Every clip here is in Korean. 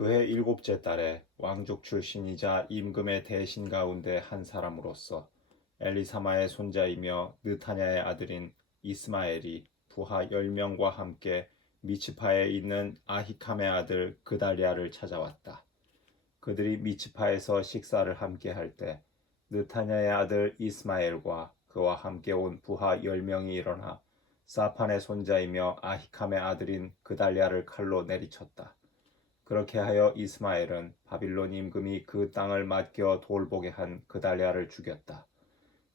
그해 일곱째 달에 왕족 출신이자 임금의 대신 가운데 한 사람으로서 엘리사마의 손자이며 느타냐의 아들인 이스마엘이 부하 열 명과 함께 미츠파에 있는 아히캄의 아들 그달리아를 찾아왔다. 그들이 미츠파에서 식사를 함께 할 때 느타냐의 아들 이스마엘과 그와 함께 온 부하 열 명이 일어나 사판의 손자이며 아히캄의 아들인 그달리아를 칼로 내리쳤다. 그렇게 하여 이스마엘은 바빌론 임금이 그 땅을 맡겨 돌보게 한 그달리아를 죽였다.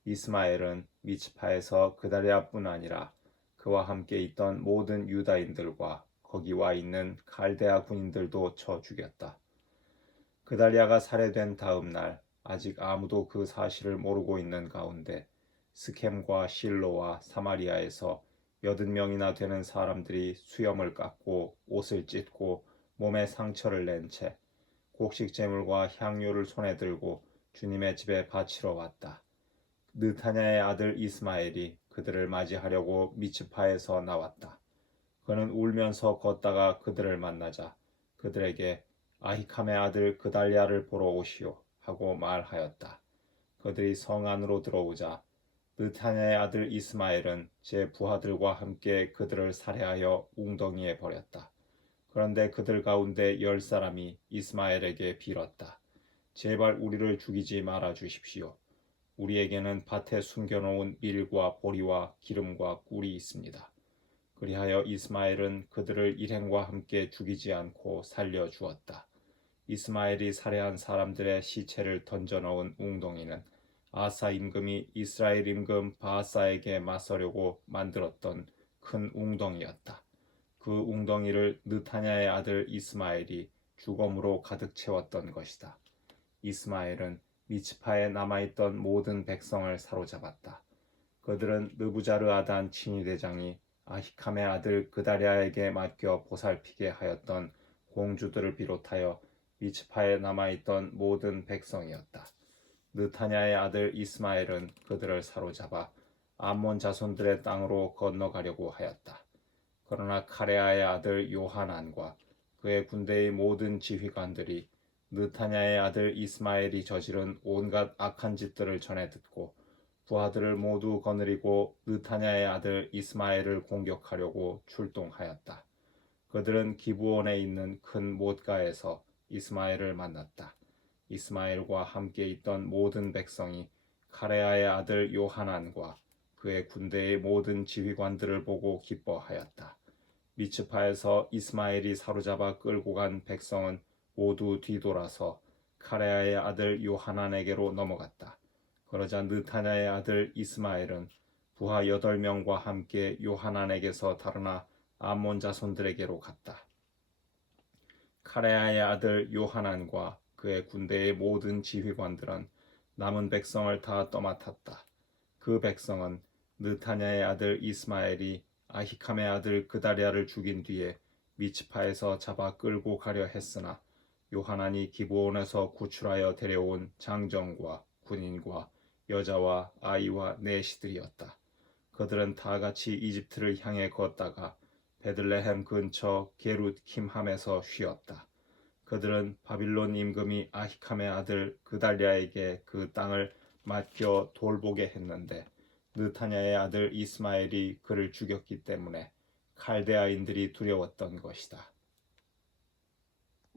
이스마엘은 미츠파에서 그달리아뿐 아니라 그와 함께 있던 모든 유다인들과 거기 와 있는 갈대아 군인들도 쳐 죽였다. 그달리아가 살해된 다음 날 아직 아무도 그 사실을 모르고 있는 가운데 스켐과 실로와 사마리아에서 여든 명이나 되는 사람들이 수염을 깎고 옷을 찢고 몸에 상처를 낸 채 곡식 제물과 향료를 손에 들고 주님의 집에 바치러 왔다. 느타냐의 아들 이스마엘이 그들을 맞이하려고 미츠파에서 나왔다. 그는 울면서 걷다가 그들을 만나자 그들에게 아히캄의 아들 그달리아를 보러 오시오 하고 말하였다. 그들이 성 안으로 들어오자 느타냐의 아들 이스마엘은 제 부하들과 함께 그들을 살해하여 웅덩이에 버렸다. 그런데 그들 가운데 열 사람이 이스마엘에게 빌었다. 제발 우리를 죽이지 말아 주십시오. 우리에게는 밭에 숨겨놓은 밀과 보리와 기름과 꿀이 있습니다. 그리하여 이스마엘은 그들을 일행과 함께 죽이지 않고 살려 주었다. 이스마엘이 살해한 사람들의 시체를 던져넣은 웅덩이는 아사 임금이 이스라엘 임금 바하사에게 맞서려고 만들었던 큰 웅덩이였다. 그 웅덩이를 느타냐의 아들 이스마엘이 주검으로 가득 채웠던 것이다. 이스마엘은 미츠파에 남아있던 모든 백성을 사로잡았다. 그들은 느부자르아단 친위대장이 아히캄의 아들 그다리아에게 맡겨 보살피게 하였던 공주들을 비롯하여 미츠파에 남아있던 모든 백성이었다. 느타냐의 아들 이스마엘은 그들을 사로잡아 암몬 자손들의 땅으로 건너가려고 하였다. 그러나 카레아의 아들 요하난과 그의 군대의 모든 지휘관들이 느타냐의 아들 이스마엘이 저지른 온갖 악한 짓들을 전해 듣고 부하들을 모두 거느리고 느타냐의 아들 이스마엘을 공격하려고 출동하였다. 그들은 기부원에 있는 큰 못가에서 이스마엘을 만났다. 이스마엘과 함께 있던 모든 백성이 카레아의 아들 요하난과 그의 군대의 모든 지휘관들을 보고 기뻐하였다. 미츠파에서 이스마엘이 사로잡아 끌고 간 백성은 모두 뒤돌아서 카레아의 아들 요하난에게로 넘어갔다. 그러자 느타냐의 아들 이스마엘은 부하 여덟 명과 함께 요하난에게서 달아나 암몬 자손들에게로 갔다. 카레아의 아들 요하난과 그의 군대의 모든 지휘관들은 남은 백성을 다 떠맡았다. 그 백성은 느타냐의 아들 이스마엘이 아히캄의 아들 그다리아를 죽인 뒤에 미츠파에서 잡아 끌고 가려 했으나 요하난이 기브온에서 구출하여 데려온 장정과 군인과 여자와 아이와 내시들이었다. 그들은 다 같이 이집트를 향해 걷다가 베들레헴 근처 게룻 킴함에서 쉬었다. 그들은 바빌론 임금이 아히캄의 아들 그달리아에게 그 땅을 맡겨 돌보게 했는데 느타냐의 아들 이스마엘이 그를 죽였기 때문에 칼데아인들이 두려웠던 것이다.